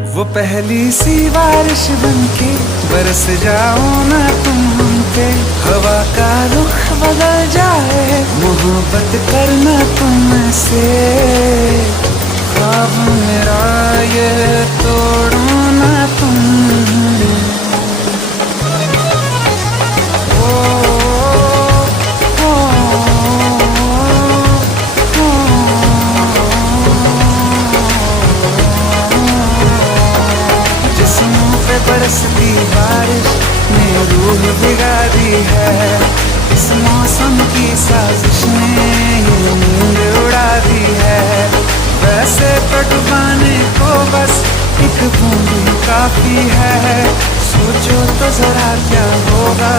वो पहली सी बारिश बनके बरस जाओ ना तुम हम पे, हवा का रुख बदल जाए, मोहब्बत करना तुमसे। ख्वाब मेरा ये तोड़ो ना तुम। ओ, ओ, ओ, जिस्मों पे बरसती बारिश ने रूह भिगा दी है, इस मौसम की साजिश ने ये नींद उड़ा दी है। वैसे तो डुबाने को बस एक बूंद ही काफी है, सोचो तो जरा क्या होगा